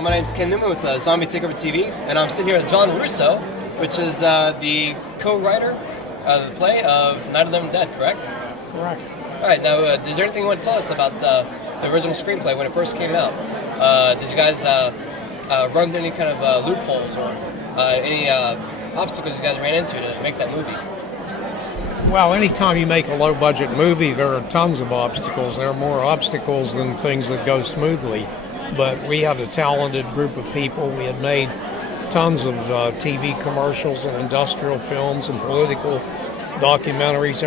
my name's Ken Newman with Zombie Takeover TV, and I'm sitting here with John Russo, which is the co-writer of the play of Night of the Living Dead, correct? Correct. All right, now, is there anything you want to tell us about the original screenplay when it first came out? Did you guys run into any kind of loopholes or any obstacles you guys ran into to make that movie? Well, anytime you make a low-budget movie, there are tons of obstacles. There are more obstacles than things that go smoothly. But we had a talented group of people. We had made tons of TV commercials and industrial films and political documentaries,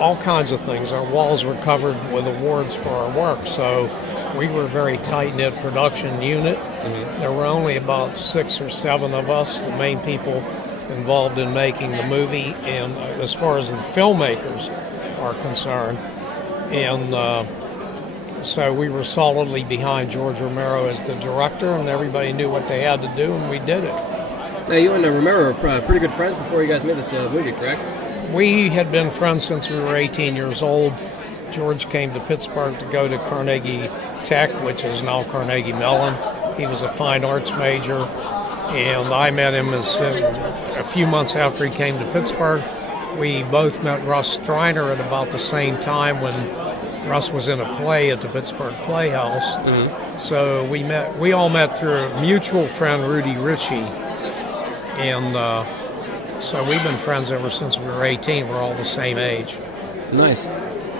all kinds of things. Our walls were covered with awards for our work, so we were a very tight-knit production unit. Mm-hmm. There were only about 6 or 7 of us, the main people involved in making the movie, and as far as the filmmakers are concerned. And so we were solidly behind George Romero as the director, and everybody knew what they had to do, and we did it. Now, you and Romero are pretty good friends before you guys made this movie, correct? We had been friends since we were 18 years old. George came to Pittsburgh to go to Carnegie Tech, which is now Carnegie Mellon. He was a fine arts major, and I met him a few months after he came to Pittsburgh. We both met Russ Streiner at about the same time when Russ was in a play at the Pittsburgh Playhouse. Mm-hmm. So we all met through a mutual friend, Rudy Ritchie, and so we've been friends ever since we were 18. We're all the same age. Nice.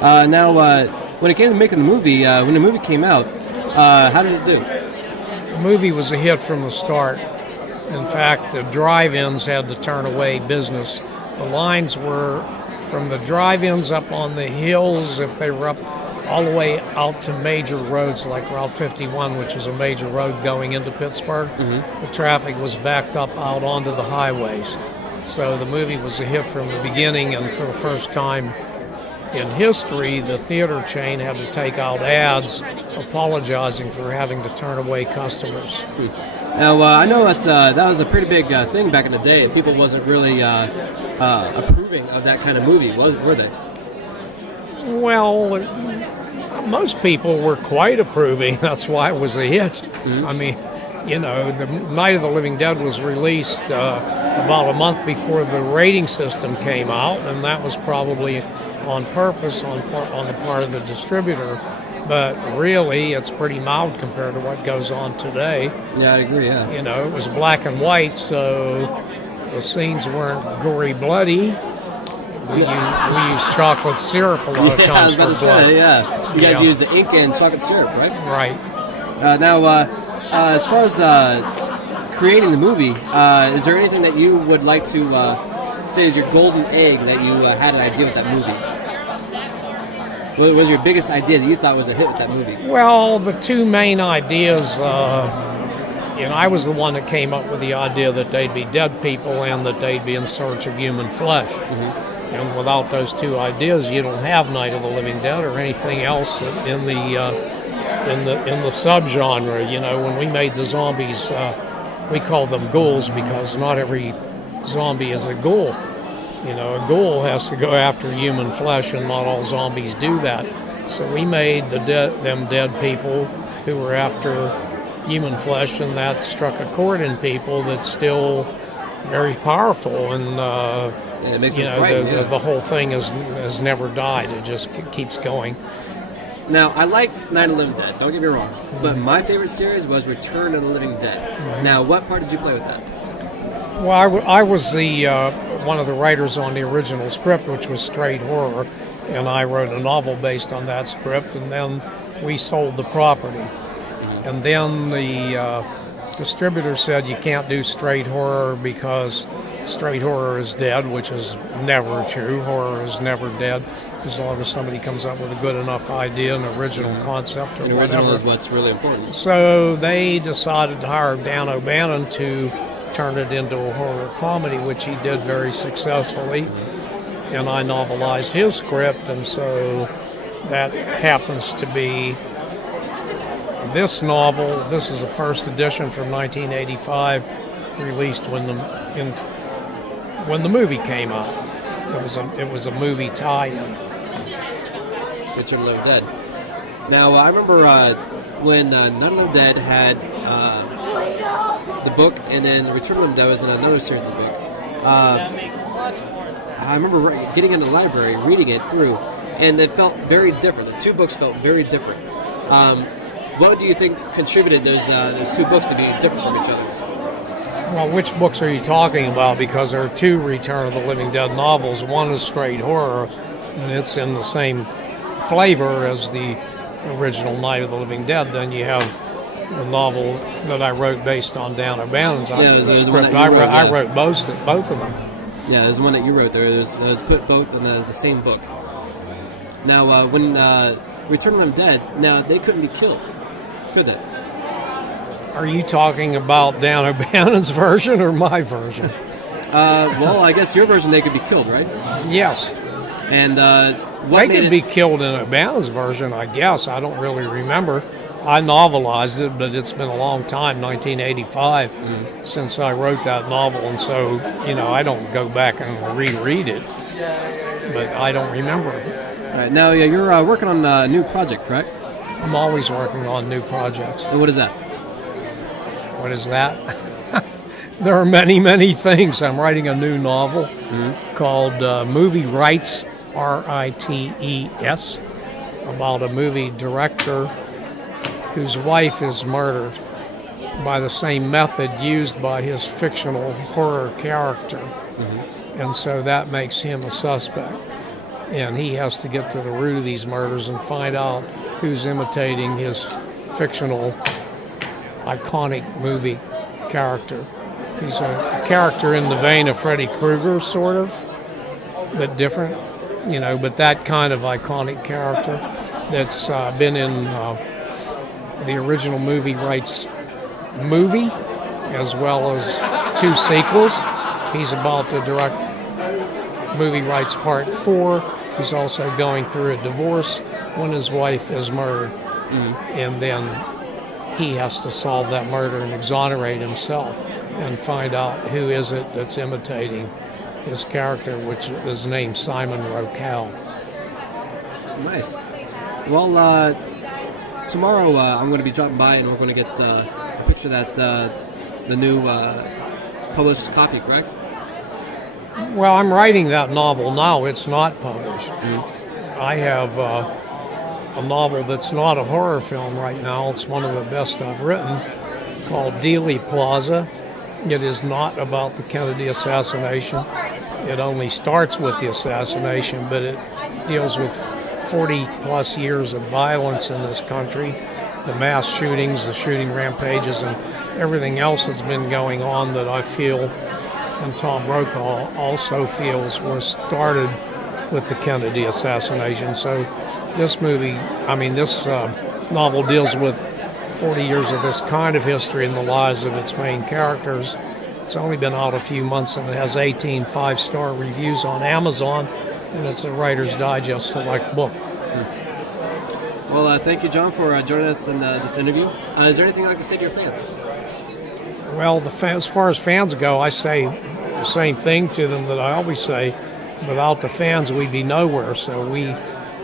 Now, when it came to making the movie, when the movie came out, how did it do? The movie was a hit from the start. In fact, the drive-ins had to turn away business. The lines were from the drive-ins up on the hills, if they were up all the way out to major roads like Route 51, which is a major road going into Pittsburgh. Mm-hmm. The traffic was backed up out onto the highways. So the movie was a hit from the beginning, and for the first time in history, the theater chain had to take out ads apologizing for having to turn away customers. Now, I know that that was a pretty big thing back in the day. People wasn't really approving of that kind of movie, were they? Well, most people were quite approving. That's why it was a hit. Mm-hmm. I mean, the Night of the Living Dead was released about a month before the rating system came out, and that was probably on purpose on the part of the distributor. But really, it's pretty mild compared to what goes on today. Yeah, I agree, yeah. It was black and white, so the scenes weren't gory bloody. We used chocolate syrup a lot of times for blood. Yeah. You guys used the ink and chocolate syrup, right? Right. Now, as far as creating the movie, is there anything that you would like to say is your golden egg that you had an idea with that movie? What was your biggest idea that you thought was a hit with that movie? Well, the two main ideas, I was the one that came up with the idea that they'd be dead people and that they'd be in search of human flesh. Mm-hmm. And without those two ideas, you don't have Night of the Living Dead or anything else in the subgenre. When we made the zombies, we called them ghouls because not every zombie is a ghoul. A ghoul has to go after human flesh, and not all zombies do that. So we made them dead people who were after human flesh, and that struck a chord in people that's still very powerful. And it makes them frightened, the whole thing has never died. It just keeps going. Now, I liked Night of the Living Dead. Don't get me wrong, but my favorite series was Return of the Living Dead. Mm-hmm. Now, what part did you play with that? Well, I was one of the writers on the original script, which was straight horror, and I wrote a novel based on that script, and then we sold the property. Mm-hmm. And then the distributor said you can't do straight horror because straight horror is dead, which is never true. Horror is never dead as long as somebody comes up with a good enough idea, an original concept, or whatever. Original is what's really important. So they decided to hire Dan O'Bannon to turn it into a horror comedy, which he did very successfully. And I novelized his script, and so that happens to be this novel. This is a first edition from 1985, released when the movie came out. It was a movie tie-in. Return of the Living Dead. Now, I remember when Night of the Living Dead had the book, and then Return of the Dead was in another series of the book. That makes much more sense. I remember getting in the library, reading it through, and it felt very different. The two books felt very different. What do you think contributed those two books to be different from each other? Well, which books are you talking about? Because there are two Return of the Living Dead novels. One is straight horror, and it's in the same flavor as the original Night of the Living Dead. Then you have the novel that I wrote based on Dan O'Bannon's script. I wrote both of them. Yeah, there's one that you wrote there. There's put both in the same book. Now, when Return of the Dead, now they couldn't be killed, could they? Are you talking about Dan O'Bannon's version or my version? Well, I guess your version they could be killed, right? Yes. And they could be killed in O'Bannon's version, I guess. I don't really remember. I novelized it, but it's been a long time, 1985, since I wrote that novel, and so, I don't go back and reread it, but I don't remember it. All right, now you're working on a new project, correct? I'm always working on new projects. And what is that? What is that? There are many, many things. I'm writing a new novel called Movie Rights, R-I-T-E-S, about a movie director whose wife is murdered by the same method used by his fictional horror character. And so that makes him a suspect. And he has to get to the root of these murders and find out who's imitating his fictional, iconic movie character. He's a character in the vein of Freddy Krueger, sort of, but different, but that kind of iconic character that's been in the original Movie Rights movie, as well as 2 sequels. He's about to direct Movie Rights Part 4. He's also going through a divorce when his wife is murdered. And then he has to solve that murder and exonerate himself and find out who is it that's imitating his character, which is named Simon Rocal. Nice. Well, tomorrow I'm going to be dropping by and we're going to get a picture of that the new published copy, correct? Well, I'm writing that novel now. It's not published. I have a novel that's not a horror film right now. It's one of the best I've written, called Dealey Plaza. It is not about the Kennedy assassination. It only starts with the assassination, but it deals with 40-plus years of violence in this country, the mass shootings, the shooting rampages, and everything else that's been going on that I feel, and Tom Brokaw also feels, was started with the Kennedy assassination. So this novel deals with 40 years of this kind of history in the lives of its main characters. It's only been out a few months, and it has 18 5-star reviews on Amazon, and it's a Writer's Digest select book. Well, thank you, John, for joining us in this interview. Is there anything you'd like to say to your fans? Well, as far as fans go, I say the same thing to them that I always say. Without the fans, we'd be nowhere. So we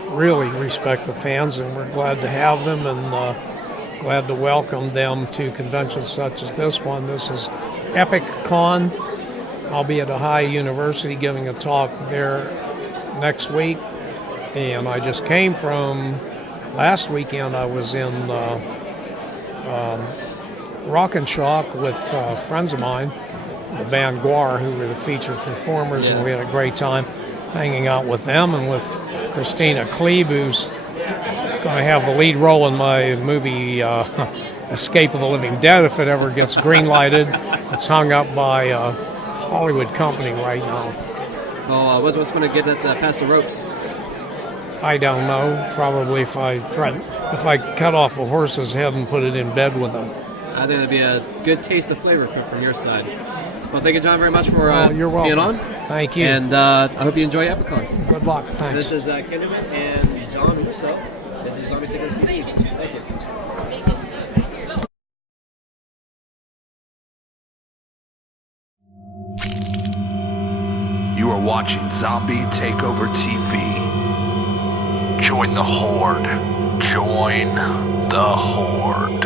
really respect the fans, and we're glad to have them and glad to welcome them to conventions such as this one. This is Epic Con. I'll be at Ohio University giving a talk there next week. And I just came from last weekend. I was in Rock and Shock with friends of mine, the band Guar, who were the featured performers, and we had a great time hanging out with them and with Christina Klebe, who's going to have the lead role in my movie Escape of the Living Dead if it ever gets green-lighted. It's hung up by Hollywood Company right now. Well, what's going to get that past the ropes? I don't know. Probably if I cut off a horse's head and put it in bed with him. I think it'd be a good taste of flavor from your side. Well, thank you, John, very much for you're welcome. being on. Thank you. And I hope you enjoy Epicon. Good luck. Thanks. This is Ken Newman and John Russo. This is ZTOTV. Thank you. You are watching Zombie Takeover TV. Join the Horde. Join the Horde.